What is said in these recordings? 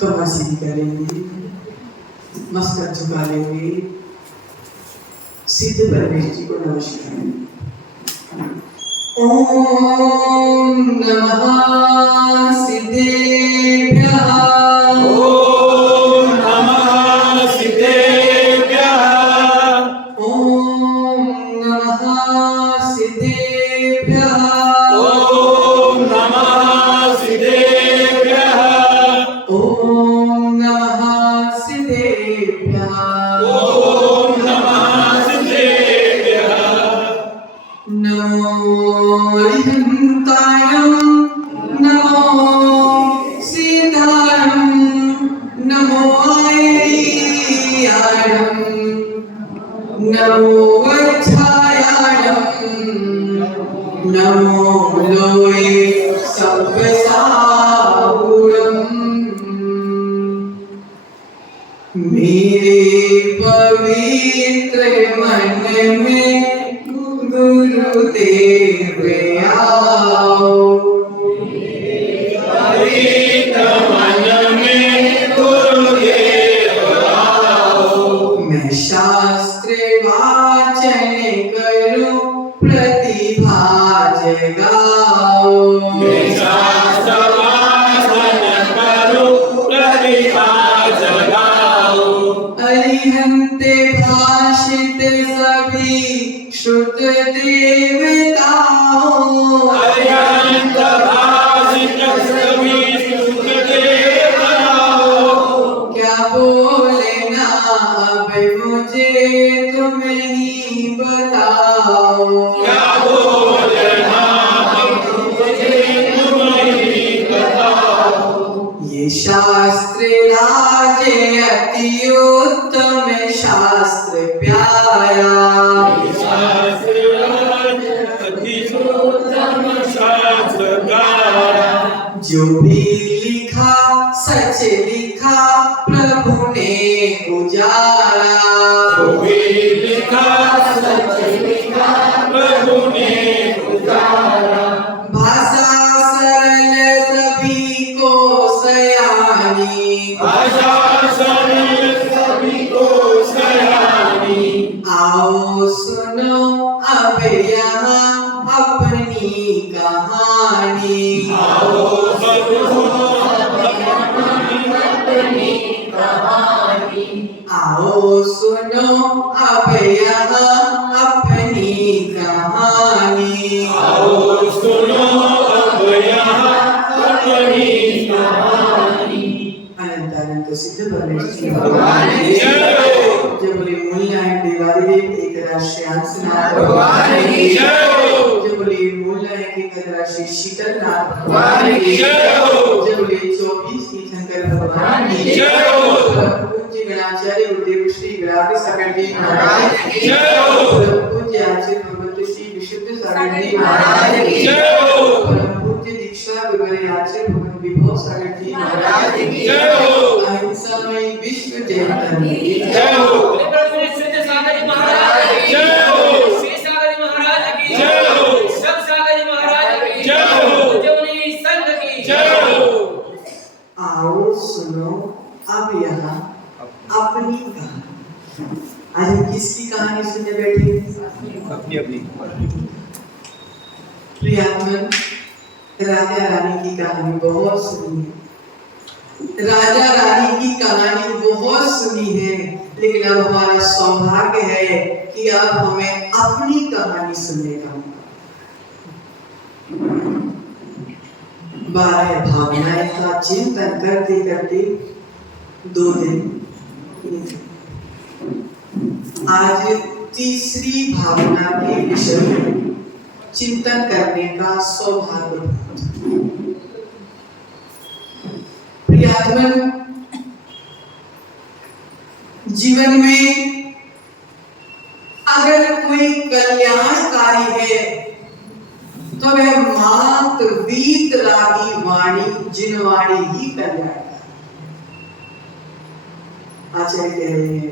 तो मसीह करेंगे, मस्तक झुका लेंगे, सिद्ध परमेश्वर जी को नमस्कार। ओम नमः सिद्धेभ्यः। ओम नमः सिद्धेभ्यः। ओम नमः सिद्धेभ्यः। ओम नमः सिद्धेभ्यः। ओम नमः सिद्धेभ्यः। ओम नमः सिद्धेभ्यः। नमो अरिहन्ताय, नमो सीताय, नमो आयर्याय, नमो वत्साय, नमो लोये सव्यसागुणम्। मेरे पवित्र मन में गुरुदेव आओ। पवित्र मन में गुरुदेव आओ। मैं शास्त्र वाचन करूं, प्रतिभा जगाओ। मैं शास्त्र वाचन करूं, प्रतिभा जगाओ। अरिहन्ते भाषित सभी श्रुत देवताओं। अरिहंत भाषित सभी श्रुत देवताओं। क्या बोलना अब मुझे तुम ही बताओ। क्या बोलना मुझे तुम ही बताओ। ये शास्त्र राज अति उत्तम शास्त्र प्यारा। शास्त्र अति उत्तम शास्त्र प्यारा। जो भी लिखा सच लिखा प्रभु ने उजाला। जो भी लिखा सच लिखा प्रभु ने उजाला। भाषा सरल सभी को सयानी। भाषा सरल सभी को सयानी। आओ सुनो अब यहाँ अपनी कहानी। आओ सुनो अपनी कहानी। आओ सुनो अब यहाँ अपनी कहानी। आओ सुनो अब यहाँ अपनी कहानी। अनंत अनंत सिद्ध परमेश्वर भगवान की जय हो। जय बोले मूलनायक देवारी एक राष्ट्रीयांश नाथ भगवान की जय हो। जय बोले मूलनायक एक राष्ट्रीय शीतलनाथ भगवान की जय हो। जय बोले 24 तीर्थंकर भगवान की जय हो। पूज्य गणाचार्य गुरुदेव श्री विराट सागर जी महाराज की जय हो। पूज्य आचार्य भगवत श्री विशुद्ध सागर जी महाराज की जय हो। पूज्य दीक्षा गुरुवरे आचार्य भगवान विभव सागर जी महाराज की जय हो। अहिंसामय विश्व जयंती की जय हो। सागर महाराज की जय हो। श्री सागर महाराज की जय हो। सब सागर महाराज की जय हो। जमुनी संघ की जय हो। आओ सुनो अब यहाँ अपनी कहानी। आज हम किसकी कहानी सुनने बैठे हैं? अपनी अपनी प्रियात्मन, राजा रानी की कहानी बहुत सुनी है। राजा रानी की कहानी बहुत सुनी है, लेकिन अब हमारा सौभाग्य है कि अब हमें अपनी कहानी सुनने का मौका। 12 भावनाएं का चिंतन करते करते 2 दिन, आज तीसरी भावना के विषय में चिंतन करने का सौभाग्य प्राप्त। प्रियात्मन, जीवन में अगर कोई कल्याणकारी है तो वह मात्र वीतरागी वाणी जिनवाणी ही कल्याणकारी। आचार्य कह रहे हैं,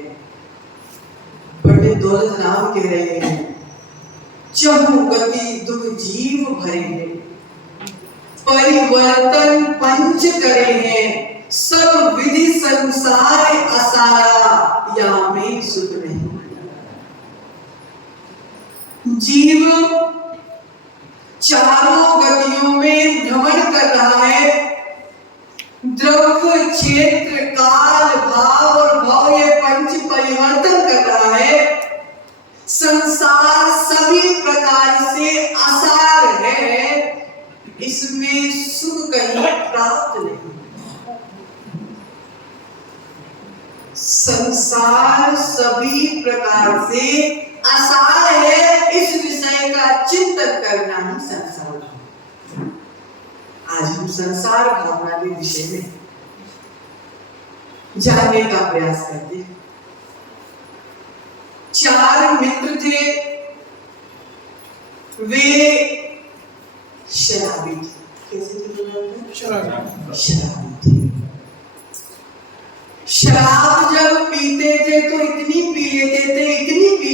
पंडित दौलत राम कह रहे हैं, चहु गति दुख जीव भरे हैं, परिवर्तन पंच करे हैं, सब जीव चारों गतियों में भ्रमण कर रहा है। द्रव्य, क्षेत्र, काल, भाव और भव ये पंच परिवर्तन कर रहा है। संसार सभी प्रकार से असार है, इसमें सुख कहीं प्राप्त नहीं। संसार सभी प्रकार से असार है, इस विषय का चिंतन करना ही संसार है। आज हम संसार भावना के विषय में जानने का प्रयास करते हैं। 4 मित्र थे, वे शराबी थे। कैसे थे? शराबी थे। शराब जब पीते थे तो इतनी पी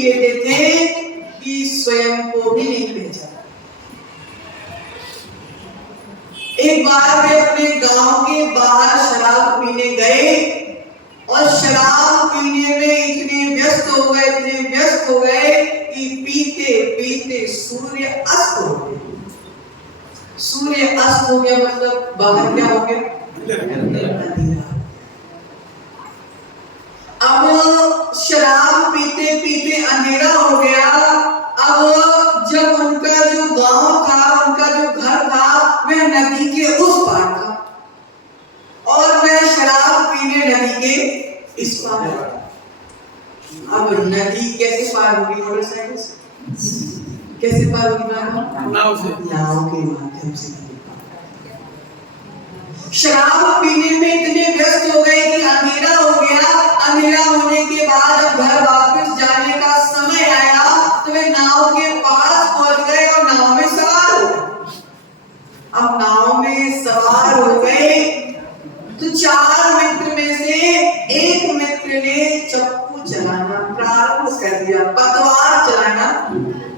लेते थे कि स्वयं को भी नहीं पहचाना। एक बार वे अपने गांव के बाहर शराब पीने गए और शराब पीने में इतने व्यस्त हो गए कि पीते पीते सूर्य अस्त हो गया। सूर्य अस्त हो गया मतलब बाहर क्या हो गया? अंधेरा। अब शराब पीते पीते अंधेरा हो गया। अब जब उनका जो गांव था, उनका जो घर था, वह नदी के उस पार था और वह शराब पीने नदी के इस पार था। अब नदी कैसे पार होगी? मोटरसाइकिल से। कैसे पार होगी? नाव के माध्यम से। शराब पीने में इतने व्यस्त हो गए कि अंधेरा हो गया। अंधेरा होने के बाद अब घर वापस जाने का समय आया तो वे नाव के पास पहुंच गए और नाव में सवार हो गए। अब नाव में सवार हो गए तो 4 मित्र में से एक मित्र ने चप्पू चलाना प्रारंभ कर दिया, पतवार चलाना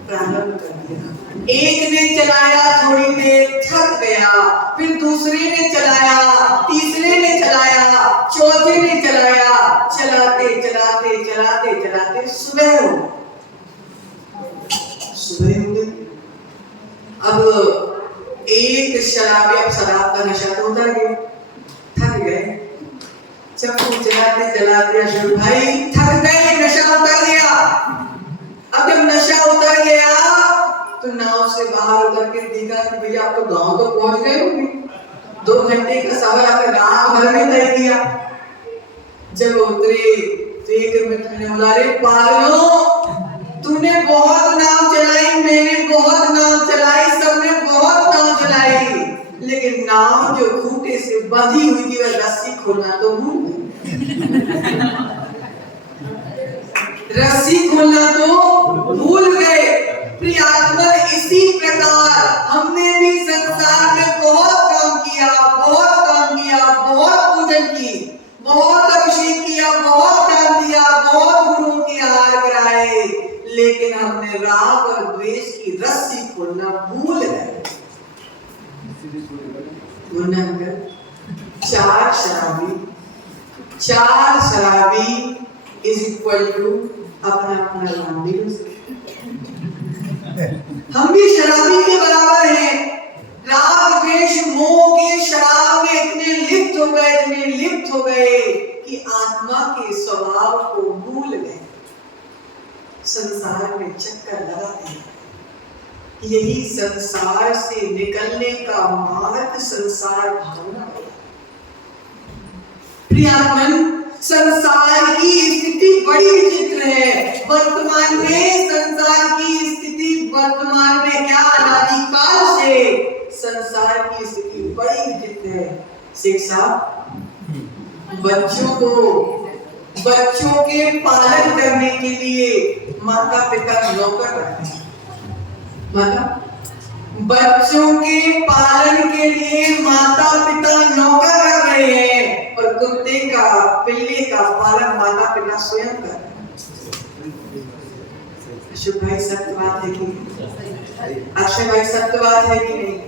प्रारंभ कर दिया। एक ने चलाया, थोड़ी देर थक गया, फिर दूसरे ने चलाया, तीसरे ने चलाया, चौथे ने चलाया। चलाते सुबह हो गई। अब एक शराबी, अब शराब का नशा तो उतर गया, थक गए। चप्पू चलाते अशोक भाई थक गए, नशा उतर गया। अब जब नशा उतर गया तो नाव से बाहर उतर के देखा कि भैया आप तो गांव तो पहुंच गए होंगे। 2 घंटे का सफर आपने गांव भर में तय किया। जब उतरे तो एक मित्र ने बोला, अरे पागलों, तूने बहुत नाव चलाई, मैंने बहुत नाव चलाई, सबने बहुत नाव चलाई, लेकिन नाव जो खूंटे से बंधी हुई थी वह रस्सी खोलना तो भूल गए। प्रियात्मन, इसी प्रकार हमने भी संसार में बहुत काम किया, बहुत पूजन की, बहुत अभिषेक किया, बहुत दान दिया, बहुत गुरुओं की आहार कराए, लेकिन हमने राग और द्वेष की रस्सी खोलना भूल गए। 4 शराबी इज इक्वल टू अपना नाम भी हो सकते। हम भी शराबी के बराबर हैं। राग द्वेष मोह के शराब में इतने लिप्त हो गए कि आत्मा के स्वभाव को भूल गए, संसार में चक्कर लगाते हैं। यही संसार से निकलने का मार्ग संसार भावना है। प्रियात्मन, संसार की स्थिति बड़ी विचित्र है। वर्तमान में संसार की स्थिति, वर्तमान में क्या अनादिकाल से संसार की स्थिति बड़ी विचित्र है। शिक्षा, बच्चों के पालन करने के लिए माता पिता नौकर रखते हैं। बच्चों के पालन के लिए माता पिता नौकर रख रहे हैं और कुत्ते का, पिल्ले का पालन माता पिता स्वयं कर रहे हैं। अशोक भाई सत्य बात है कि नहीं? अक्षय भाई सत्य बात है कि नहीं?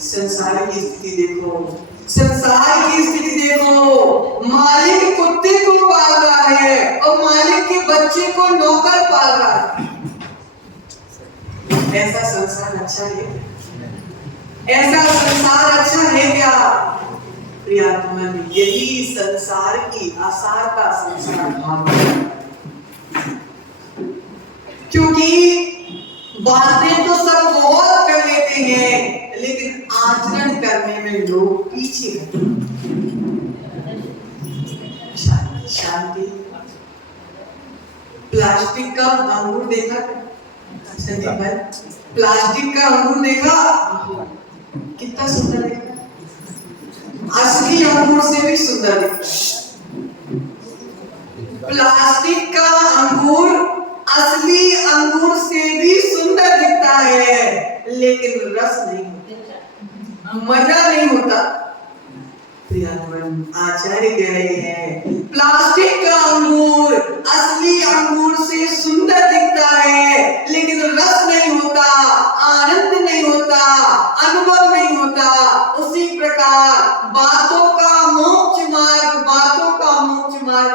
संसार की स्थिति देखो, मालिक कुत्ते को पाल रहा है और मालिक के बच्चे को नौकर पाल रहा है। ऐसा संसार अच्छा है? ऐसा संसार अच्छा है क्या? प्रियात्मन, यही संसार की आसार का संसार भाव है। क्योंकि बातें तो सब बहुत कर लेते हैं, लेकिन आचरण करने में लोग पीछे रहते हैं। शांति शांति। प्लास्टिक का अंगूर देखा संदीप भाई? प्लास्टिक का अंगूर देखा? कितना सुंदर दिखता है, असली अंगूर से भी सुंदर दिखता है। प्लास्टिक का अंगूर असली अंगूर से भी सुंदर दिखता है, लेकिन रस नहीं होता, मजा नहीं होता। आचार्य कह रहे हैं प्लास्टिक का अंगूर असली अंगूर से सुंदर दिखता है, लेकिन रस नहीं होता, आनंद नहीं होता, अनुभव नहीं होता। उसी प्रकार बातों का मोक्ष मार्ग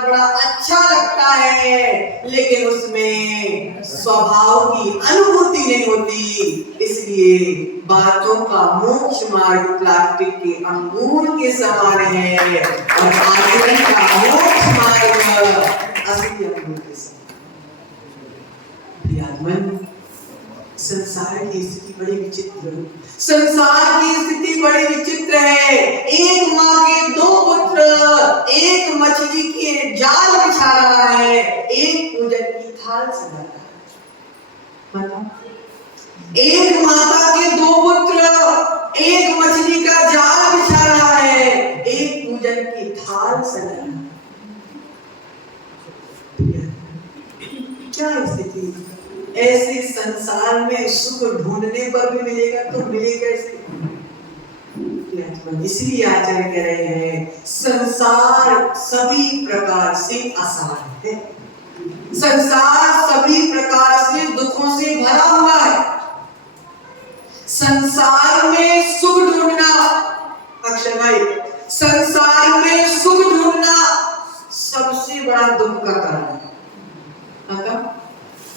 बड़ा अच्छा लगता है, लेकिन उसमें स्वभाव की अनुभूति नहीं होती। इसलिए बातों का मोक्ष मार्ग प्लास्टिक के अंगूर के समान है, और आचरण का मोक्ष मार्ग असली अंगूर के समान। संसार की स्थिति बड़ी विचित्र है। संसार की स्थिति बड़ी विचित्र है। एक माँ के दो पुत्र, एक मछली के जाल बिछा रहा है, एक पूजन की थाल सजा रहा है। एक माता के दो पुत्र, एक मछली का जाल बिछा रहा है, एक पूजन की थाल सजा रहा है। क्या स्थिति? ऐसे संसार में सुख ढूंढने पर भी मिलेगा तो मिले कैसे? इसलिए आचार्य कह रहे हैं संसार सभी प्रकार से आसार है, संसार सभी प्रकार से दुखों से भरा हुआ है। संसार में सुख ढूंढना, अक्षर भाई, संसार में सुख ढूंढना सबसे बड़ा दुख का कारण है।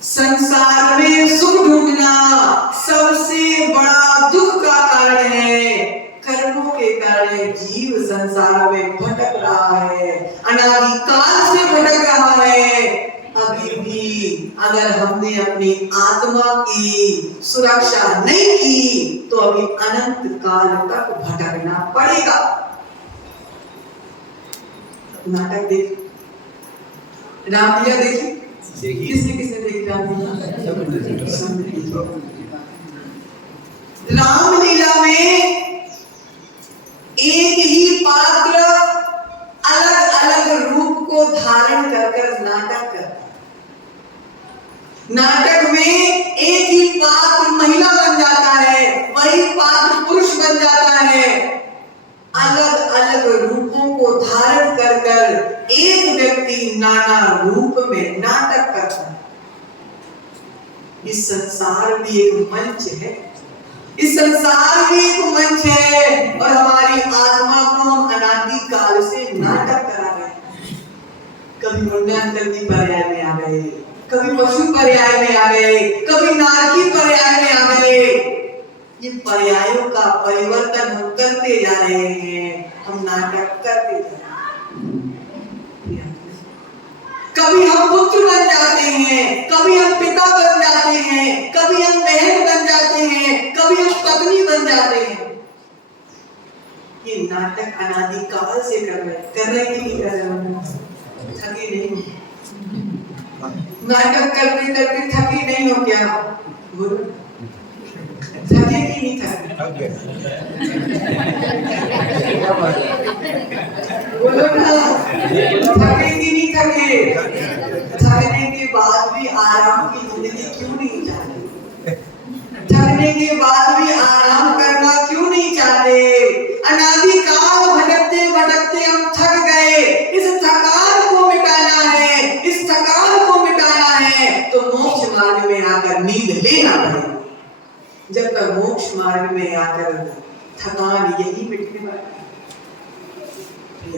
संसार में सुख ढूंढना सबसे बड़ा दुख का कारण है। कर्मों के कारण जीव संसार में भटक रहा है, अनादि काल से भटक रहा है। अभी भी अगर हमने अपनी आत्मा की सुरक्षा नहीं की तो अभी अनंत काल तक भटकना पड़ेगा। नाटक देख, रामलीला देखी, किसने किसने देखी रामलीला में एक ही पात्र अलग अलग रूप को धारण कर नाटक करता। नाटक में एक ही पात्र महिला बन जाता है, वही पात्र पुरुष बन जाता है। अलग अलग रूपों को धारण कर एक व्यक्ति नाना रूप में नाटक करता है। इस संसार भी एक मंच है, इस संसार भी एक मंच है, और हमारी आत्मा को हम अनादि काल से नाटक करा रहे हैं। कभी मुंडन की पर्याय में आ गए, कभी पशु पर्याय में आ गए, कभी नारकी पर्याय में आ गए। ये पर्यायों का परिवर्तन हम करते जा रहे हैं, हम नाटक करते जा रहे हैं। कभी हम पुत्र बन जाते हैं, कभी हम पिता बन जाते हैं, कभी हम बहन बन जाते हैं, कभी हम पत्नी बन जाते हैं। ये नाटक अनादि काल से कर रहे कि नहीं कर रहे? थके नहीं? नाटक करते करते थके नहीं हो क्या? थके कि नहीं थके? बोलो ना, थके कि नहीं थके? थकने के बाद भी आराम की जिंदगी क्यों नहीं चाहते? थकने के बाद भी आराम करना क्यों नहीं चाहते? अनादि काल भटकते भटकते हम थक गए। इस थकान को मिटाना है, इस थकान को मिटाना है तो मोक्ष मार्ग में आकर नींद लेना पड़ेगा। जब तक मोक्ष मार्ग में आकर थकान यही मिटने वाली।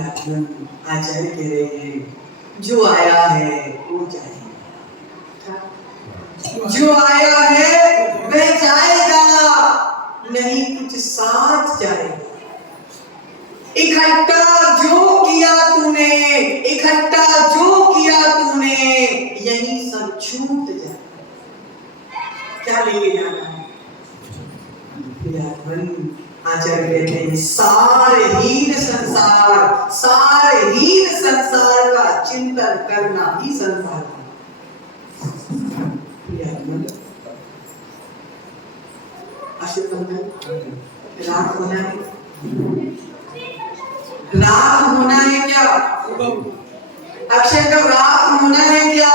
आचार्य कह रहे हैं जो आया है वो जाएगा, जो आया है वह जाएगा नहीं कुछ साथ जाएगा। इकट्ठा जो किया तूने, इकट्ठा जो किया तूने, यही सब छूट जाए। क्या लेके जाना है? आचार्य कहते हैं सारहीन संसार, सारहीन संसार का चिंतन करना ही संसार है। रात होना है, रात होना है क्या? अक्षय का रात होना है क्या?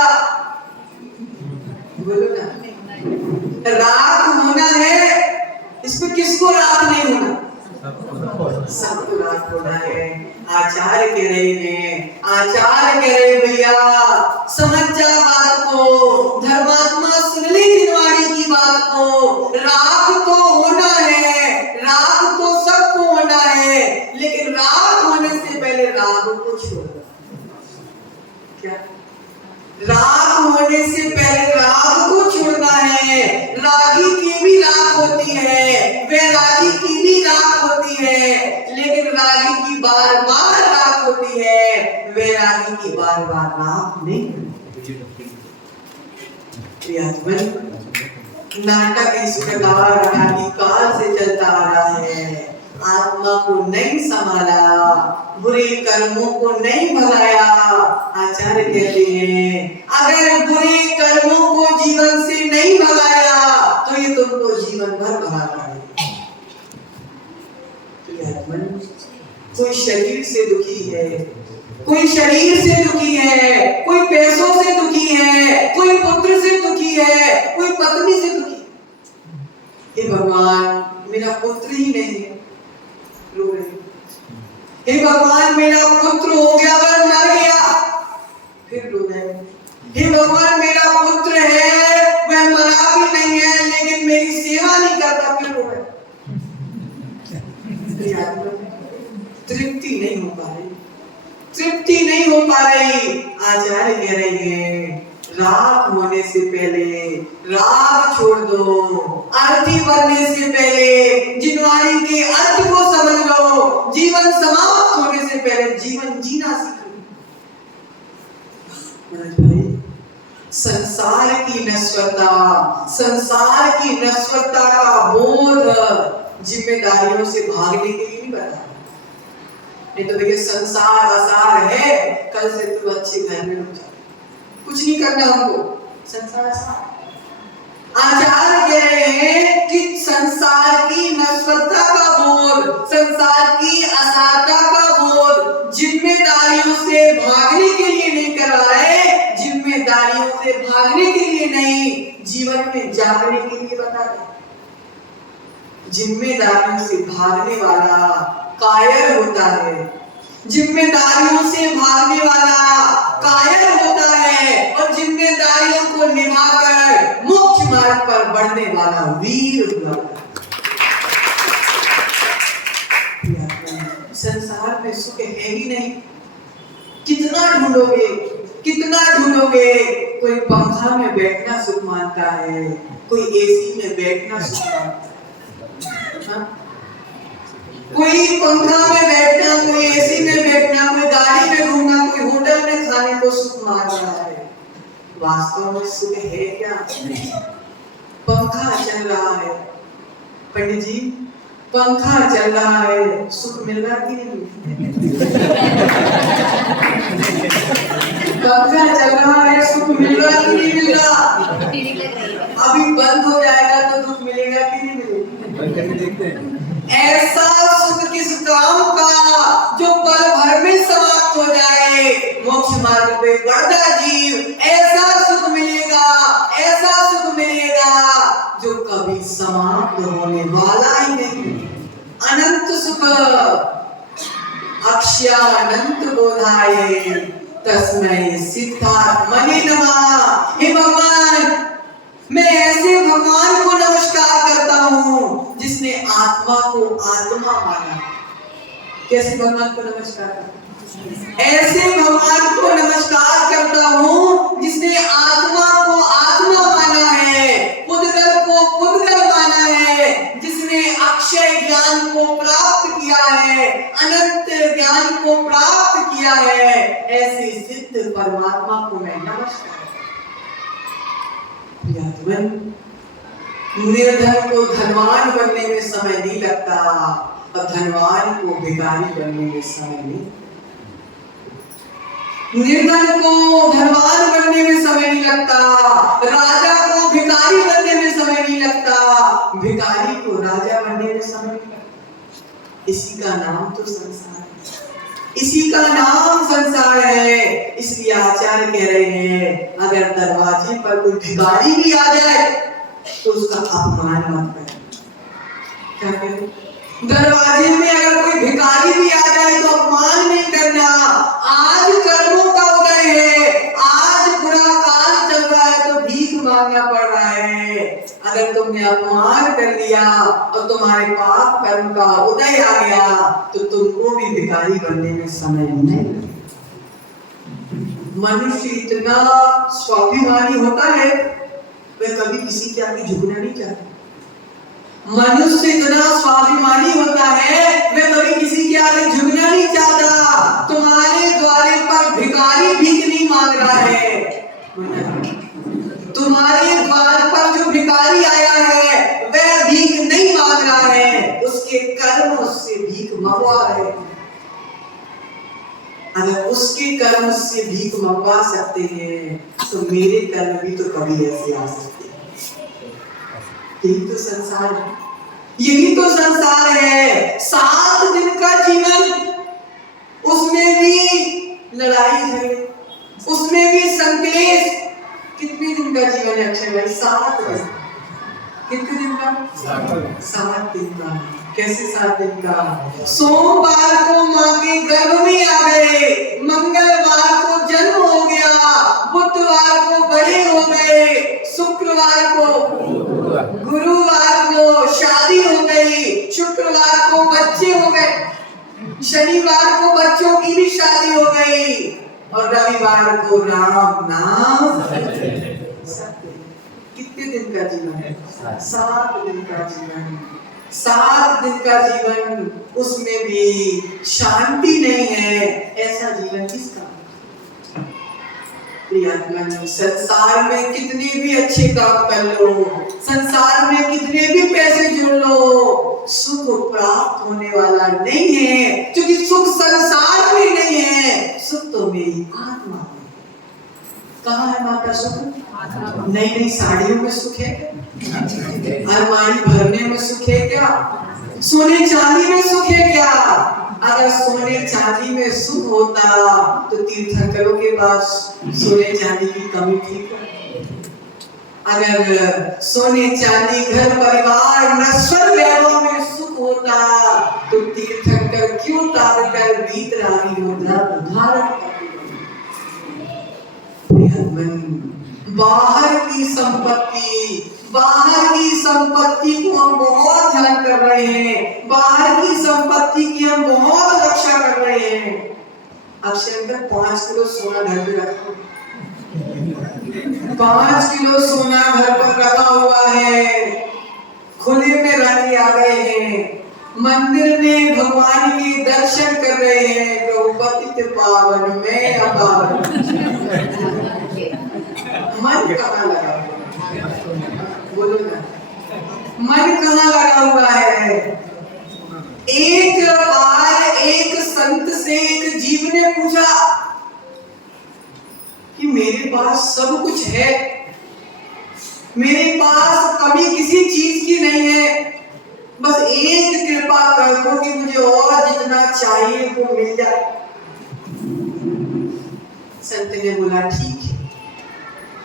बोलो ना, रात होना है। इसमें किसको रात नहीं होना? सबको रात होना है। आचार्य कह रहे हैं, आचार्य कह रहे भैया समझ जा बात को, धर्मात्मा सुन ले जिनवाणी की बात को। रात तो होना है, रात तो सबको होना है, लेकिन रात होने से पहले राग को छोड़ना। क्या? राग होने से पहले राग को छोड़ना है। रागी की भी राग होती है, वैरागी की भी राग होती है, लेकिन रागी की बार बार राग होती है, वैरागी की बार बार राग नहीं। नाटक इस प्रकार अनादिकाल से चलता आ रहा है। आत्मा को नहीं संभाला, बुरे कर्मों को नहीं भगाया। आचार्य कहते हैं अगर बुरे कर्मों को जीवन से नहीं भगाया तो ये तुमको जीवन भर भगाता है। कोई शरीर से दुखी है, कोई शरीर से दुखी है, कोई पैसों से दुखी है, कोई पुत्र से दुखी है, कोई पत्नी से दुखी है। हे भगवान मेरा पुत्र ही नहीं है, रो रहे। हे भगवान मेरा पुत्र हो गया पर मर गया, फिर रो रहे। हे भगवान मेरा पुत्र है वह मरा भी नहीं है लेकिन मेरी सेवा नहीं करता, फिर रो रहे। तृप्ति नहीं हो पा रही, तृप्ति नहीं हो पा रही। आचार्य कह रहे हैं राग होने से पहले राग छोड़ दो, अर्थी बनने से पहले जिनवाणी के अर्थ को समझ लो, जीवन समाप्त होने से पहले जीवन जीना सीखो। संसार की नश्वरता, संसार की नश्वरता का बोध जिम्मेदारियों से भागने के लिए नहीं बना। नहीं तो देखिए संसार आसार है, कल से तू अच्छे घर में रुक जा, कुछ नहीं करना हमको, संसार आसार। आचार्य कह रहे हैं कि संसार की नश्वरता का बोध, संसार की असारता का बोध जिम्मेदारियों से भागने के लिए नहीं करा है, जिम्मेदारियों से भागने के लिए नहीं, जीवन में जागने के लिए बता रहे। जिम्मेदारियों से भागने वाला कायर होता है, जिम्मेदारियों से भागने वाला कायर होता है, और जिम्मेदारियों को निभाकर मोक्ष मार्ग पर बढ़ने वाला वीर हुआ। संसार में सुख है ही नहीं, कितना ढूंढोगे, कितना ढूंढोगे। कोई पंखा में बैठना सुख मानता है, कोई एसी में बैठना सुख मानता है। कोई पंखा में बैठना, कोई एसी में बैठना, कोई गाड़ी में घूमना, कोई होटल में खाने को सुख मान रहा है। वास्तव में सुख है क्या? पंखा चल रहा है, पंडित जी पंखा चल रहा है, सुख मिल रहा कि नहीं? पंखा चल रहा है, सुख मिल रहा कि नहीं मिल रहा? अभी बंद हो जाएगा तो दुख मिलेगा कि नहीं मिलेगा? ऐसा सुख किस काम का जो पल भर में समाप्त हो जाए। मोक्ष मार्ग पे बढ़ता जीव ऐसा सुख मिलेगा, ऐसा सुख मिलेगा जो कभी समाप्त होने वाला ही नहीं। अनंत सुख अक्षयानंत बोधाय तस्मै सिद्धात्मने नमः। हे भगवान मैं ऐसे भगवान को नमस्कार करता हूँ जिसने आत्मा को आत्मा माना। कैसे भगवान को नमस्कार करता? ऐसे भगवान को नमस्कार करता हूँ जिसने आत्मा को आत्मा माना है, पुद्गल को पुद्गल ज्ञान को प्राप्त किया है, अनंत ज्ञान को प्राप्त किया है, ऐसे सिद्ध परमात्मा को मैं नमस्कार। निर्धन को धनवान बनने में समय नहीं लगता और धनवान को भिखारी बनने में समय नहीं। निर्धन को धनवान बनने में समय नहीं लगता, राजा को भिखारी बनने में समय नहीं लगता, भिखारी को राजा बनने में समय नहीं लगता। इसी का नाम तो संसार है, इसी का नाम संसार है। इसलिए आचार्य कह रहे हैं अगर दरवाजे पर कोई भिखारी भी आ जाए तो उसका अपमान मत करें। क्या करें? दरवाजे में अगर कोई भिखारी भी आ जाए तो अपमान नहीं करना। आज कर्मों का उदय है, आज बुरा काल चल रहा है तो भीख मांगना पड़ रहा है। अगर तुमने अपमान कर लिया और तुम्हारे पाप कर्म का उदय आ गया तो तुमको भी भिखारी बनने में समय नहीं। मनुष्य इतना स्वाभिमानी होता है वह कभी किसी के आगे झुकना नहीं चाहता। मनुष्य इतना स्वाभिमानी होता है वह कभी किसी के आगे झुकना नहीं चाहता। तुम्हारे द्वारे पर भिखारी भीख नहीं मांग रहा है, तुम्हारे द्वार पर जो भिखारी आया है वह भीख नहीं मांग रहा है, उसके कर्म उससे भीख मंगवा रहे। अगर उसके कर्म से भीख मंगवा सकते हैं तो मेरे कर्म भी तो कभी ऐसे आ सकते हैं। यही तो संसार है, यही तो संसार है। 7 दिन का जीवन, उसमें भी लड़ाई झगड़े, उसमें भी संकलेश। कितने दिन का जीवन है अक्षय भाई? 7 दिन। कितने दिन का? 7 दिन का। कैसे 7 दिन का? सोमवार को माँ के गर्भ में आ गए, मंगलवार को जन्म हो गया, बुधवार को बड़े हो गए, शुक्रवार को, गुरुवार को शादी हो गई, शुक्रवार को बच्चे हो गए, शनिवार को बच्चों की भी शादी हो गई और रविवार को राम नाम। कितने दिन का जीवन है? 7 दिन का जीवन। 7 दिन का जीवन, उसमें भी शांति नहीं है। ऐसा जीवन किसका? संसार में कितने भी अच्छे काम कर लो, संसार में कितने भी पैसे जोड़ लो, सुख प्राप्त होने वाला नहीं है। क्योंकि सुख संसार में नहीं है, सुख तो मेरी आत्मा में। कहाँ है माता सुख? नई नई साड़ियों में सुख है क्या? अलमारी भरने में सुख है क्या? सोने चांदी में सुख है क्या? अगर सोने चांदी में सुख होता तो तीर्थंकरों के पास सोने चांदी की कमी थी। अगर सोने चांदी घर परिवार नश्वर वैभव में सुख होता तो तीर्थंकर क्यों तार कर वीतरागी मुद्रा धारण करते? बाहर की संपत्ति, बाहर की संपत्ति को हम बहुत ध्यान कर रहे हैं, बाहर की संपत्ति की हम बहुत रक्षा कर रहे हैं। अक्षय 5 किलो सोना घर पे रखो, 5 किलो सोना घर पर रखा हुआ है, खुले में रख के आ गए हैं, मंदिर में भगवान के दर्शन कर रहे हैं। तो पतित पावन में अपावन। मन कहाँ लगा? बोलो ना, मन कहाँ लगा हुआ है? एक बार एक संत से एक जीव ने पूछा कि मेरे पास सब कुछ है, मेरे पास कमी किसी चीज की नहीं है, बस एक कृपा कर दो कि मुझे और जितना चाहिए वो मिल जाए। संत ने बोला ठीक है।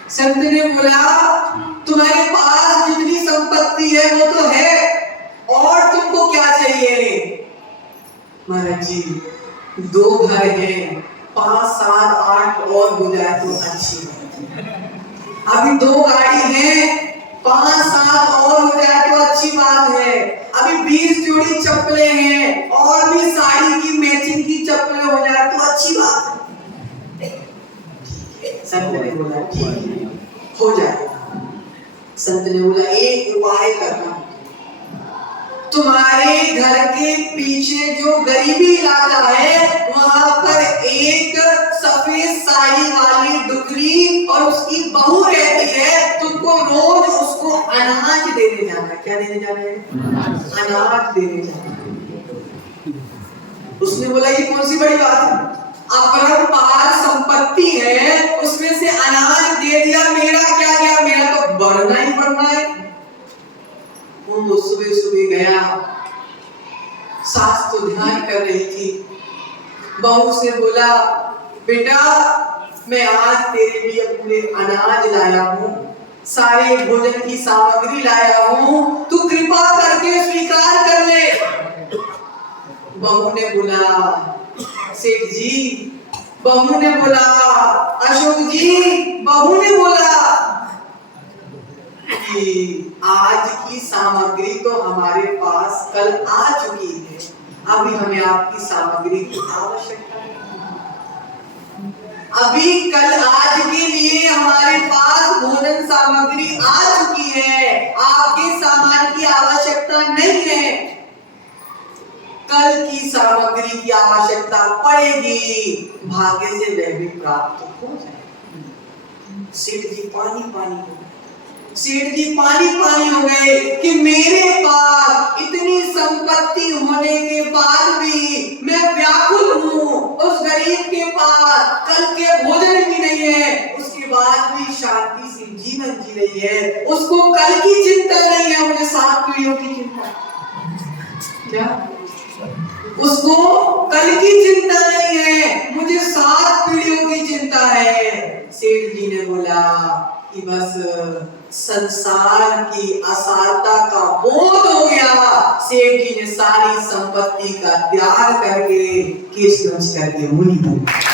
संत ने बोला तुम्हारे पास जितनी संपत्ति है वो तो है, और तुमको क्या चाहिए? महाराज जी 2 घर हैं, 5, 7, 8 और हो जाए तो अच्छी बात है। अभी 2 गाड़ी है, 5, 7 और हो जाए तो अच्छी बात है। अभी 20 जोड़ी चप्पलें हैं और भी साड़ी की मैचिंग की चप्पलें हो जाए तो अच्छी बात है। संत ने बोला ठीक है, हो जाएगा। संत ने बोला एक उपाय करना, तुम्हारे घर के पीछे जो गरीबी इलाका है वहां पर एक सफेद साड़ी वाली डुकरी और उसकी बहू रहती है, तुमको रोज उसको अनाज देने जाना है। क्या देने जाना है? अनाज देने जाना है। उसने बोला ये कौन सी बड़ी बात है, अपरंपार संपत्ति है उसमें से अनाज दे दिया, मेरा क्या गया, मेरा तो बढ़ना ही बढ़ना है। वो सुबह सुबह गया, सास तो ध्यान कर रही थी, बहू से बोला बेटा मैं आज तेरे लिए पूरे अनाज लाया हूँ, सारे भोजन की सामग्री लाया हूँ, तू कृपा करके स्वीकार कर ले। बहू ने बोला सेठ जी, बहू ने बोला अशोक जी, बहू ने बोला कि आज की सामग्री तो हमारे पास कल आ चुकी है, अभी हमें आपकी सामग्री की आवश्यकता है। अभी कल आज के लिए हमारे पास भोजन सामग्री आ चुकी है, आपके सामान की आवश्यकता नहीं है, कल की सामग्री की आवश्यकता पड़ेगी, भाग्य से वह भी प्राप्त हो जाए। सेठ जी पानी पानी हो गए, सेठ जी पानी पानी हो गए कि मेरे पास इतनी संपत्ति होने के बाद भी मैं व्याकुल हूँ, उस गरीब के पास कल के भोजन भी नहीं है, उसके बाद भी शांति से जीवन जी रही है, उसको कल की चिंता नहीं है, मुझे 7 पीढ़ियों की चिंता। क्या उसको कल की चिंता नहीं है, मुझे 7 पीढ़ियों की चिंता है। सेठ जी ने बोला कि बस संसार की असारता का बोध हो गया, सेठ जी ने सारी संपत्ति का त्याग करके केश नच करके मुनि हो गए।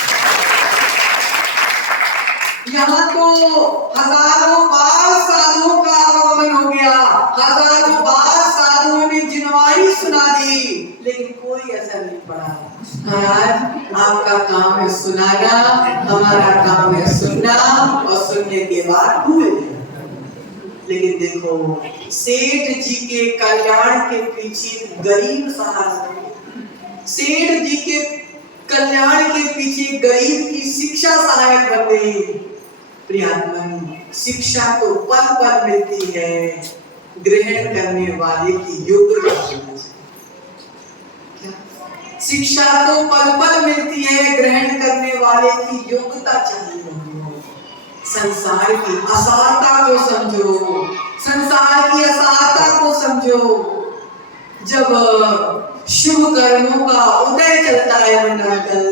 यहाँ तो हजारों बार साधुओं का आगमन हो गया, हजारों बार साधुओं ने जिनवाणी सुना दी, लेकिन कोई असर नहीं पड़ा। महाराज आपका काम है सुनाना, हमारा काम है सुनना और सुनने के बाद भूल जाना। लेकिन देखो सेठ जी के कल्याण के पीछे गरीब सहारा, सेठ जी के कल्याण के पीछे गरीब की शिक्षा सहायक बन गई। प्रियात्मन शिक्षा तो पल पल मिलती है, ग्रहण करने वाले की योग्यता होनी चाहिए। शिक्षा तो पल पल मिलती है, ग्रहण करने वाले की योग्यता चाहिए। संसार की असारता को समझो, संसार की असारता को समझो। जब शुभ कर्मों का उदय चलता है मंडल,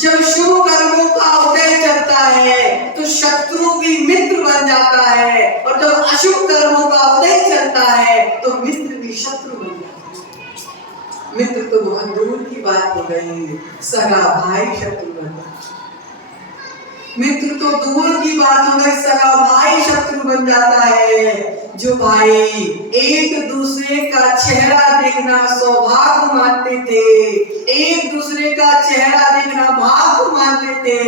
जब शुभ कर्मों का उदय चलता है तो शत्रु भी मित्र बन जाता है, और जब अशुभ कर्मों का उदय चलता है तो मित्र भी शत्रु बन जाता है। मित्र तो बहुत दूर की बात हो गई, सगा भाई शत्रु बन जाता है। मित्र तो दूर की बात हो गई, सगा भाई शत्रु बन जाता है। जो भाई एक दूसरे का चेहरा देखना सौभाग्य मानते थे, एक दूसरे का चेहरा देखना भाग्य मानते थे,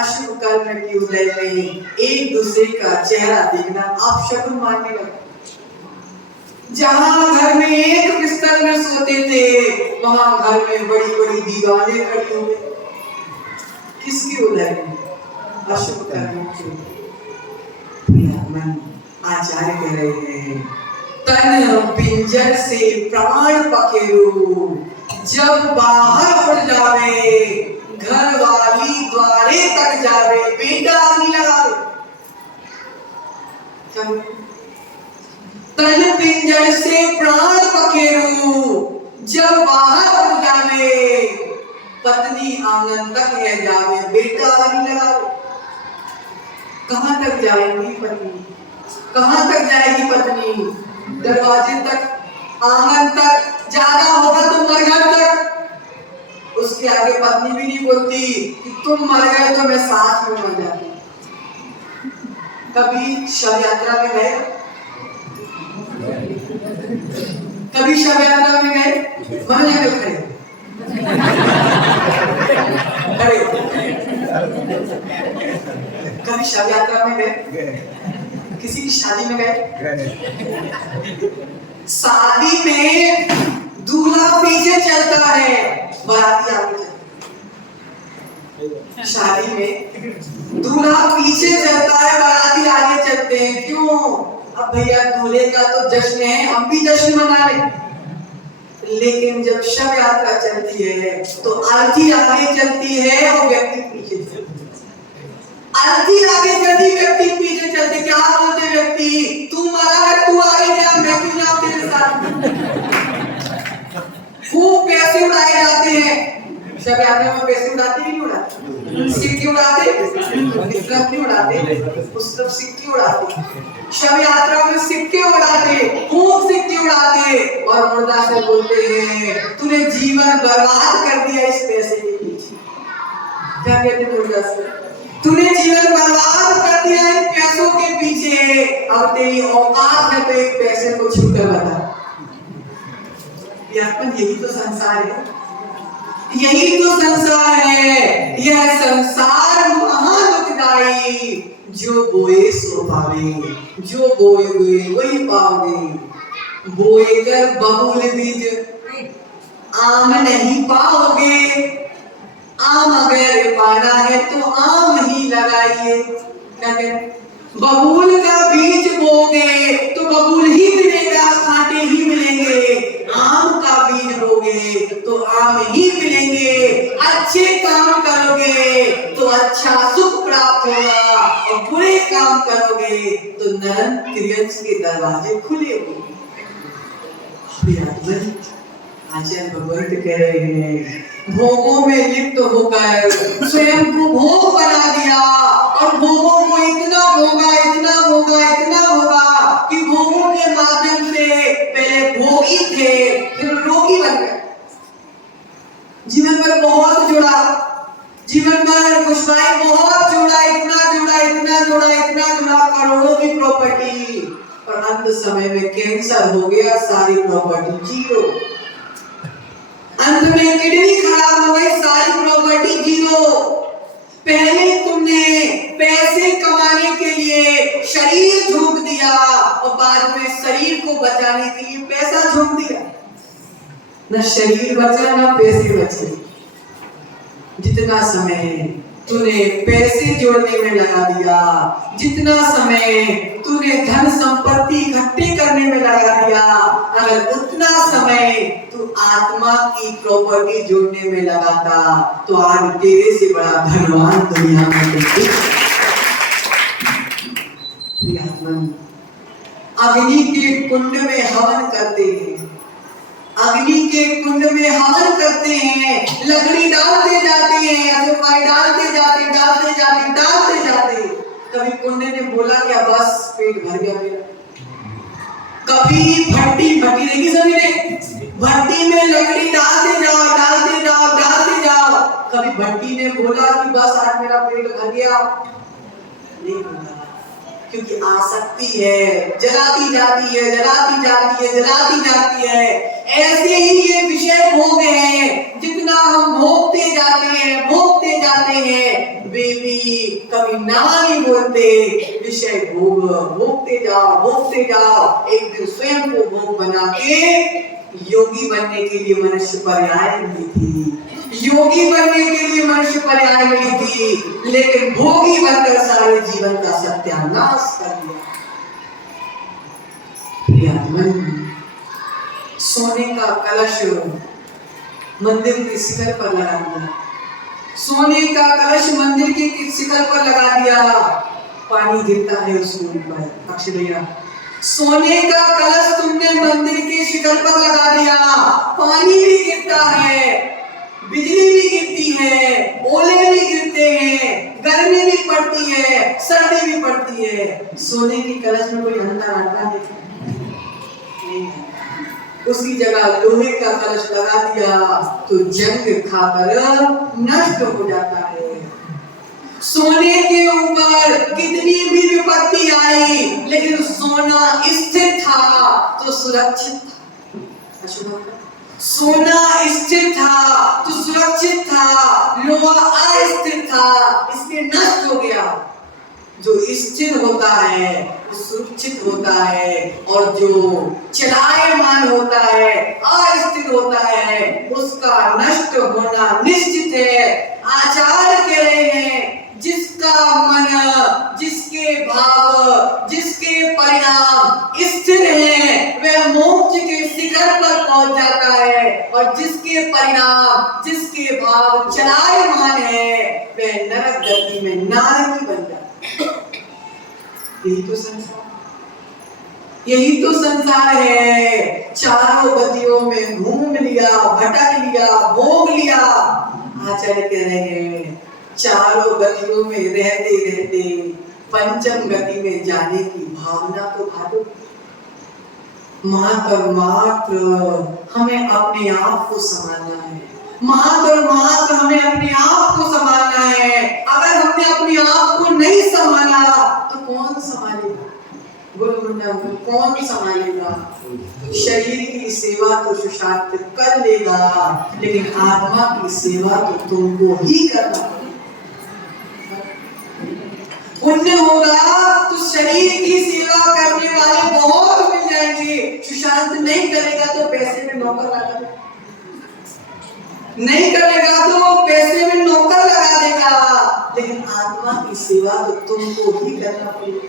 अशुभ कर्म के उदय में एक दूसरे का चेहरा देखना अपशकुन मानने लगे। जहां घर में एक बिस्तर में सोते थे, वहां घर में बड़ी बड़ी दीवारें खड़ी हो गई। किसकी उदय में? अशुभ कर्मों के। आचार्य कह रहे हैं तन पिंजर से प्राण पखेरु, जब बाहर उड़ जावे घर वाली द्वारे तक जावे, बेटा आदमी लगावे। तन पिंजर से प्राण पखेरु, जब बाहर उड़ जावे पत्नी आंगन तक है जावे, बेटा आदमी लगावे। कहां तक जाएगी पत्नी? कहां तक जाएगी पत्नी? दरवाजे तक, आंगन तक, ज्यादा होगा तो मरघट तक। उसके आगे पत्नी भी नहीं बोलती कि तुम मर गए तो मैं साथ में मर जाती। कभी शव यात्रा में गए? कभी शव यात्रा में गए? वहां जाकर खड़े कभी शव यात्रा में गए? किसी की शादी में गए? शादी में दूल्हा पीछे चलता है, बाराती आगे चलता है। शादी में दूल्हा पीछे चलता है, बाराती आगे चलते हैं। क्यों? अब भैया दूल्हे का तो जश्न है, हम भी जश्न मना लें। लेकिन जब शव यात्रा चलती है तो अर्थी आगे चलती है और व्यक्ति पीछे चलती है। अर्थी आगे चलती, व्यक्ति पीछे चलते। क्या बोलते व्यक्ति? तू मरा है, तू आगे जा, मैं क्यों जाऊं तेरे साथ? खूब पैसे उड़ाए जाते हैं। शव यात्रा में पैसे उड़ाते भी नहीं उड़ाते, सिक्के उड़ाते, इस तरफ नहीं उड़ाते, उस तरफ सिक्के उड़ाते। शव यात्रा में सिक्के उड़ाते, खूब सिक्के उड़ाते और मुर्दा से बोलते हैं तूने जीवन बर्बाद कर दिया इस पैसे के पीछे। क्या कहते मुर्दा से? तूने जीवन बर्बाद कर दिया इन पैसों के पीछे। अब तेरी औकात है तो एक पैसे को छूकर बता। यही तो संसार है, यही तो संसार है। यह संसार महादुखदाई, जो बोए सो पावे, जो बोए वही पाओगे। बोए कर बबूल बीज आम नहीं पाओगे। आम अगर पाना है तो आम ही लगाइए। क्या कहते? बबूल का बीज बोगे तो बबूल ही मिलेगा, कांटे ही मिलेंगे। आम का बीज बोगे तो आम ही मिलेंगे। अच्छे काम करोगे तो अच्छा सुख प्राप्त होगा और बुरे काम करोगे तो नरक त्रियंश के दरवाजे खुले होंगे। आचार्य भगवंत कह रहे हैं भोगों में लिप्त होकर स्वयं को भोग बना दिया और भोगों को इतना भोगा, इतना भोगा, इतना भोगा कि भोगों के माध्यम से पहले भोगी थे फिर रोगी बन गए। जीवन पर बहुत जुड़ा, जीवन पर खुशहाली बहुत जुड़ा, इतना जुड़ा, इतना जुड़ा, इतना जुड़ा, करोड़ों की प्रॉपर्टी, और अंत समय में कैंसर हो गया, सारी प्रॉपर्टी जीरो। अंत में किडनी खराब हो गई, सारी प्रॉपर्टी जीरो। पहले तुमने पैसे कमाने के लिए शरीर झोंक दिया और बाद में शरीर को बचाने के लिए पैसा झोंक दिया। न शरीर बचा न पैसे बचे। जितना समय तूने पैसे जोड़ने में लगा दिया, जितना समय तूने धन संपत्ति इकट्ठे करने में लगा दिया, अगर उतना समय तू आत्मा की प्रॉपर्टी जोड़ने में लगाता तो आज तेरे से बड़ा धनवान दुनिया में कोई। अग्नि के कुंड में हवन करते हैं, अग्नि के कुंड में हवन करते हैं, लकड़ी डालते जाते हैं, अजवाइन डालते जाते, डालते जाते, डालते जाते। कभी कुंड ने बोला क्या बस पेट भर गया मेरा? कभी भट्टी देखी सभी ने, भट्टी में लकड़ी डालते जाओ, डालते जाओ, डालते जाओ। कभी भट्टी ने बोला कि बस आज मेरा पेट भर गया? नहीं बोला, क्योंकि आसक्ति है, जलाती जाती है, जलाती जाती है, जलाती जाती है। ऐसे ही ये विषय भोग हैं, जितना हम भोगते जाते हैं, भोगते जाते हैं, वे भी कभी ना नहीं बोलते। विषय भोग भोगते जाओ, भोगते जाओ। एक दिन स्वयं को भोग बना के योगी बनने के लिए मनुष्य पर्याय मिली थी, योगी बनने के लिए मनुष्य पर्याय मिली थी, लेकिन भोगी बनकर सारे जीवन का सत्यानाश कर दिया। सोने का कलश मंदिर के शिखर पर लगा दिया, सोने का कलश मंदिर के शिखर पर लगा दिया, पानी गिरता है उसके ऊपर। अक्षय सोने का कलश तुमने मंदिर के शिखर पर लगा दिया, पानी भी गिरता है, बिजली भी गिरती है, ओले भी गिरते हैं, गर्मी भी पड़ती है, सर्दी भी पड़ती है। सोने की कलश में कोई अंतर आता है? उसी जगह लोहे का कलश लगा दिया तो जंग खाकर नष्ट हो जाता है। सोने के ऊपर कितनी भी विपत्ति आई, लेकिन सोना स्थिर था तो सुरक्षित था। सोना स्थिर था तो सुरक्षित था, लोहा अस्थिर था इसलिए नष्ट हो गया। जो स्थिर होता है, सुरक्षित होता है, और जो चलायमान होता है, अस्थिर होता है, उसका नष्ट होना निश्चित है। आचार्य कह रहे हैं जिसका मन, जिसके भाव, जिसके परिणाम स्थिर है, वह मोक्ष के शिखर पर पहुंच जाता है, और जिसके परिणाम, जिसके भाव चलायमान है, वह नरक गति में नारकी बन जाता है। यही तो संसार, यही तो संसार है। चारों गतियों में घूम लिया, भटक लिया, भोग लिया। आचार्य कह रहे हैं चारों गतियों में रहते रहते पंचम गति में जाने की भावना तो भागो। मात्र मात्र हमें अपने आप को संभालना है, मात्र मात्र हमें अपने आप को संभालना है। अगर हमने अपने आप को नहीं संभाला तो कौन संभालेगा? कौन संभालेगा? शरीर की सेवा तो सुशांत कर लेगा, लेकिन आत्मा की सेवा तो तुमको ही करना पड़ेगा। पुण्य होगा तो शरीर की सेवा करने वाले बहुत मिल जाएंगे। सुशांत नहीं करेगा तो पैसे में नौकर लगा देगा, नहीं करेगा तो पैसे में नौकर लगा देगा, लेकिन आत्मा की सेवा तो तुमको ही करना पड़ेगी।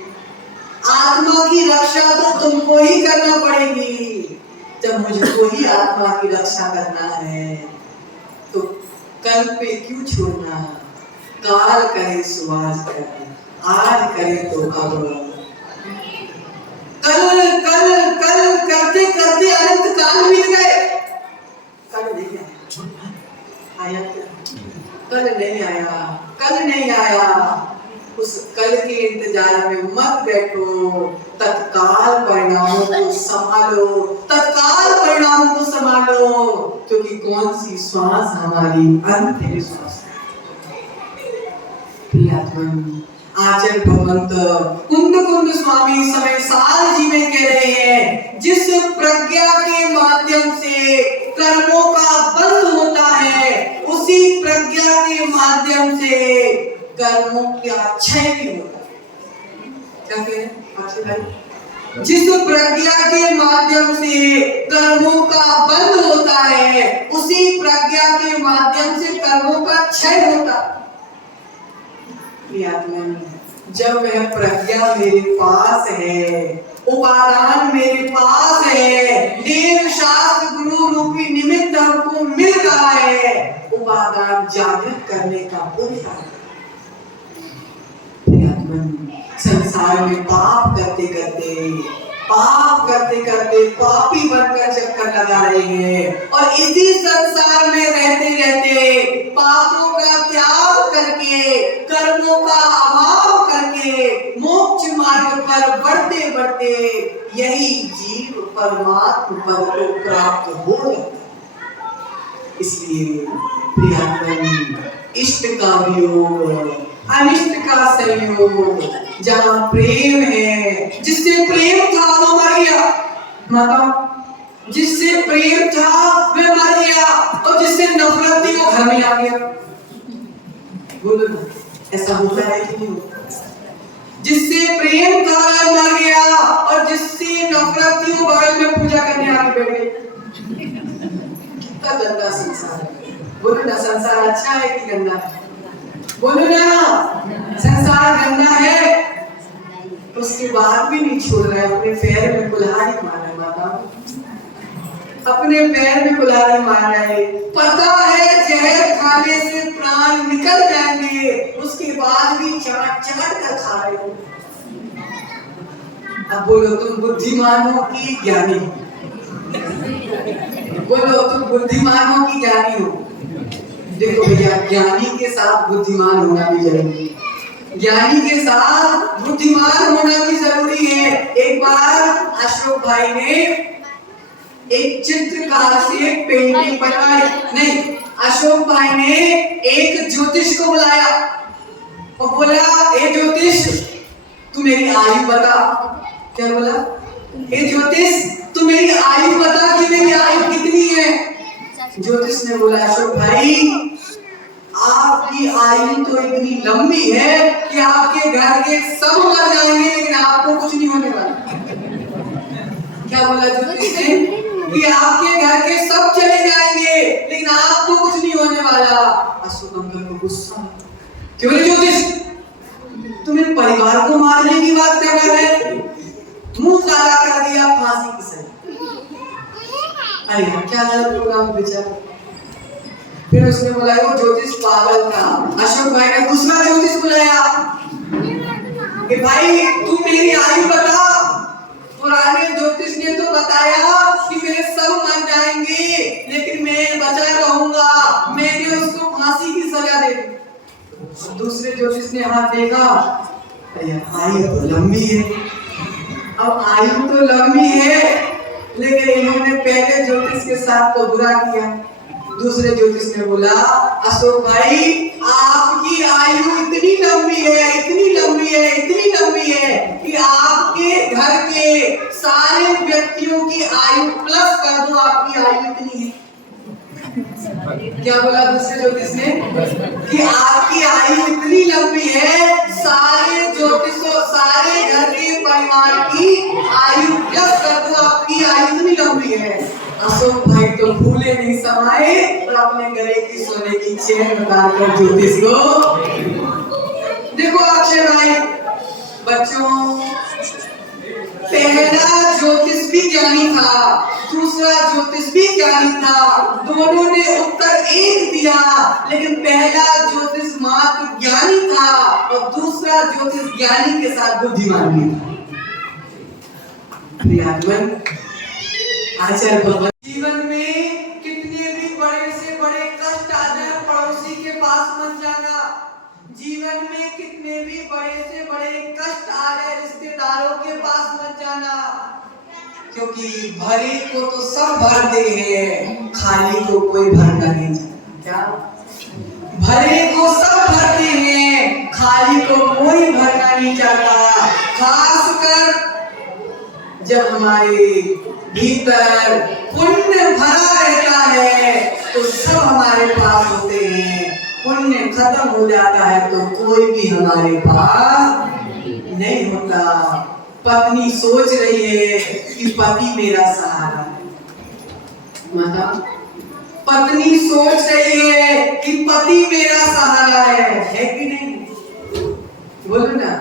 आत्मा की रक्षा तो तुमको ही करना पड़ेगी। जब मुझको ही आत्मा की रक्षा करना है तो कल पे क्यों छोड़ना? काल करे सो आज करे, आज करे तो अब। कल कल कल करते करते अनंत काल बीत गए, कल नहीं आया क्या? कल नहीं आया, कल नहीं आया। उस कल के इंतजार में मत बैठो, तत्काल परिणामों को संभालो, तत्काल परिणामों को संभालो, क्योंकि कौन सी श्वास हमारी अंतिम श्वास है। आचार्य भगवंत कुंद कुंद स्वामी समय साल जी में कह रहे हैं जिस प्रज्ञा के माध्यम से कर्मों का बंध होता है, उसी प्रज्ञा के माध्यम से कर्मों का क्षय भी होता है। क्या कह रहे हैं? जिस प्रज्ञा के माध्यम से कर्मों का बंध होता है, उसी प्रज्ञा के माध्यम से कर्मों का क्षय होता है। जब वह प्रज्ञा मेरे पास है, उपादान मेरे पास है, देव शास्त्र गुरु रूपी निमित्त हमको मिल रहा है, उपादान जागृत करने का पुण्य है। संसार में पाप करते करते पापी बनकर चक्कर लगा रहे हैं, और इसी संसार में रहते रहते पापों का त्याग करके, कर्मों का अभाव करके मोक्ष मार्ग पर बढ़ते बढ़ते यही जीव परमात्मा पद को प्राप्त हो जाता है। इसलिए प्रियतम, इष्ट का वियोग, अनिष्ट का संयोग, जहाँ प्रेम है, जिससे प्रेम था वो मर गया, माता जिससे प्रेम था वह मर गया, और जिससे नफरत थी वो घर में आ गया। बोलो ना, ऐसा होता है कि नहीं होता? जिससे प्रेम था वह मर गया, और जिससे नफरत थी वो बगल में पूजा करने आके बैठ गई। कितना गंदा संसार है। बोलो ना, संसार अच्छा है कि गंदा है? बोलो ना, संसार गंदा है, उसके बाद भी नहीं छोड़ रहा है। अपने पैर में कुल्हाड़ी मार रहा है माता, अपने पैर में कुल्हाड़ी मार रहा है। पता है जहर खाने से प्राण निकल जाएंगे, उसके बाद भी चाट चाट कर खा रहे हो। अब बोलो तुम बुद्धिमान हो कि ज्ञानी हो? बोलो तुम बुद्धिमान हो कि ज्ञानी हो? देखो भैया, ज्ञानी के साथ बुद्धिमान होना भी जरूरी है। ज्ञानी के साथ बुद्धिमान होना भी जरूरी है। एक बार अशोक भाई ने एक चित्रकार से एक पेंटिंग बनाई। नहीं, अशोक भाई ने एक ज्योतिष को बुलाया और बोला, ए ज्योतिष तू मेरी आयु बता। क्या बोला? ए ज्योतिष तू मेरी आयु बता कि मेरी आयु कितनी है। ज्योतिष ने बोला, अशोक भाई आपकी आपकी आयु तो इतनी लंबी है कि आपके घर के सब मर जाएंगे लेकिन आपको कुछ नहीं होने वाला। क्या बोला ज्योतिष ने? कि आपके घर के सब चले जाएंगे लेकिन आपको कुछ नहीं होने वाला। अशोक अंकल को गुस्सा, क्यों ज्योतिष तुम्हें परिवार को मारने की बात कर रहा है? मुंह काला कर दिया, फांसी की सजा। अरे क्या गलत प्रोग्राम बेचारा। फिर उसने बुलाया, वो ज्योतिष पागल था। अशोक भाई ने दूसरा ज्योतिष बुलाया कि भाई तू मेरी आयु बता। पुराने ज्योतिष ने तो बताया कि मेरे सब मर जाएंगे लेकिन मैं बचा रहूंगा, मैंने उसको फांसी की सजा दे दी। दूसरे ज्योतिष ने हाथ देखा, आयु तो लंबी है। अब आयु तो लंबी है लेकिन इन्होंने पहले ज्योतिष के साथ तो बुरा किया। दूसरे ज्योतिष ने बोला, अशोक भाई आपकी आयु इतनी लंबी है, इतनी लंबी है, इतनी लंबी है कि आपके घर के सारे व्यक्तियों की आयु प्लस कर दो, आपकी आयु इतनी है। क्या बोला दूसरे ज्योतिष ने? कि आपकी आयु इतनी लंबी है, सारे ज्योतिषों, सारे घर के परिवार की आयु प्लस कर दो, आपकी आयु इतनी लंबी है। अशोक भाई तो भूले नहीं समाये और अपने गले की सोने की चेन उतारकर ज्योतिष को। देखो अक्षय भाई, बच्चों पहला ज्योतिष भी ज्ञानी था, दूसरा ज्योतिष भी ज्ञानी था, दोनों ने उत्तर एक दिया लेकिन पहला ज्योतिष मात्र ज्ञानी था और दूसरा ज्योतिष ज्ञानी के साथ बुद्धिमान भी था। आचार्य भगवान, जीवन में कितने भी बड़े से बड़े कष्ट आ जाए पड़ोसी के पास मत जाना। जीवन में कितने भी बड़े से बड़े कष्ट आ जाए रिश्तेदारों के पास मत जाना, क्योंकि भरे को तो सब भरते हैं, खाली को कोई भरना नहीं चाहता। क्या? भरे को सब भरते हैं, खाली को कोई भरना नहीं चाहता। खासकर जब हमारे भीतर पुण्य भरा रहता है तो सब हमारे पास होते हैं, पुण्य खत्म हो जाता है तो कोई भी हमारे पास नहीं होता। पत्नी सोच रही है कि पति मेरा सहारा है, मतलब पत्नी सोच रही है कि पति मेरा सहारा है कि नहीं? बोलो ना,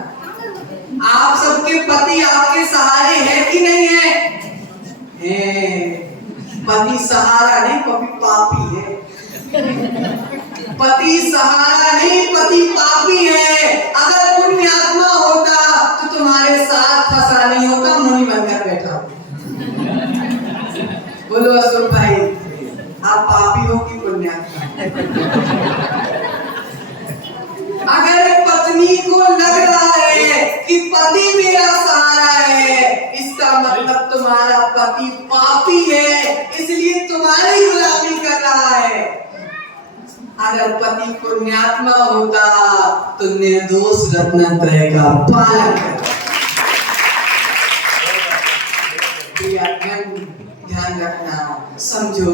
आप सबके पति आपके सहारे हैं कि नहीं है? पति सहारा नहीं, पति पापी है। पति सहारा नहीं, पति पापी है। अगर पुण्यात्मा होता तो तुम्हारे साथ फंसा नहीं होता, मुनि बनकर बैठा होता। बोलो अशोक भाई, आप पापी हो कि पुण्यात्मा? अगर पत्नी को लग रहा है कि पति मेरा सहारा है, इसका मतलब तुम्हारा पति पापी है, इसलिए तुम्हारी गुलामी कर रहा है। अगर पति पुण्यात्मा होता तो निर्दोष रत्नत्रय का पालन करता। ध्यान रखना, समझो,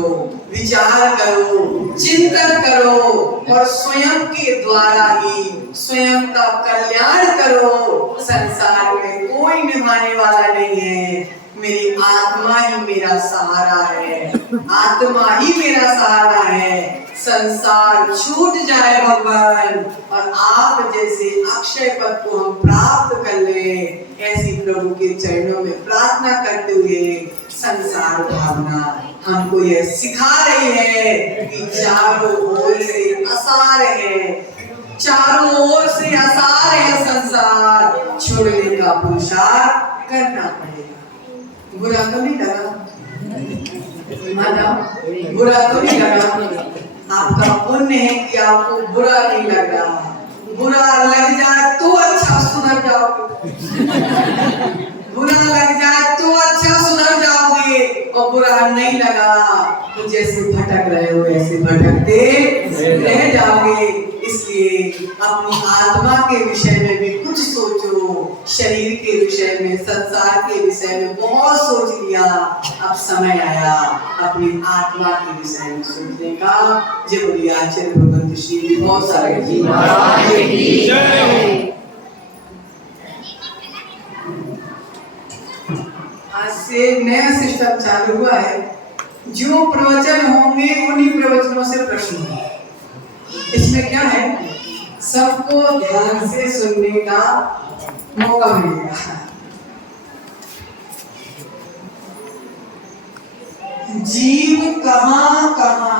विचार करो, चिंतन करो और स्वयं के द्वारा ही स्वयं का कल्याण करो। संसार में कोई निभाने वाला नहीं है, मेरी आत्मा ही मेरा सहारा है, आत्मा ही मेरा सहारा है। संसार छूट जाए भगवान और आप जैसे अक्षय पद को हम प्राप्त कर ले, ऐसी प्रभु के चरणों में प्रार्थना करते हुए संसार भावना हमको यह सिखा रही है कि चारों ओर से असार है, चारों ओर से असार है, संसार छोड़ने का पुरुषार्थ करना पड़ेगा। बुरा तो नहीं लगा माता? बुरा तो नहीं लगा? आपका पुण्य है कि आपको बुरा नहीं लग रहा। बुरा लग जाए तो अच्छा सुधर जाओगे, बुरा लग जाए तो अच्छा सुधर जाओगे, और बुरा नहीं लगा तो जैसे भटक रहे हो ऐसे भटकते रह जाओगे। इसलिए अपनी आत्मा के विषय में भी कुछ सोचो, शरीर के विषय में, संसार के विषय में बहुत सोच लिया। अब समय आया अपनी आत्मा के विषय में सोचने का। जब बोली आचार्य भगवंत श्री बहुत सारे जी महाराज की जय हो। आज से नया सिस्टम चालू हुआ है। जो प्रवचन होंगे उन्हीं प्रवचनों से प्रश्न होंगे। इसमें क्या है, सबको ध्यान से सुनने का मौका मिलेगा। जीव कहाँ कहाँ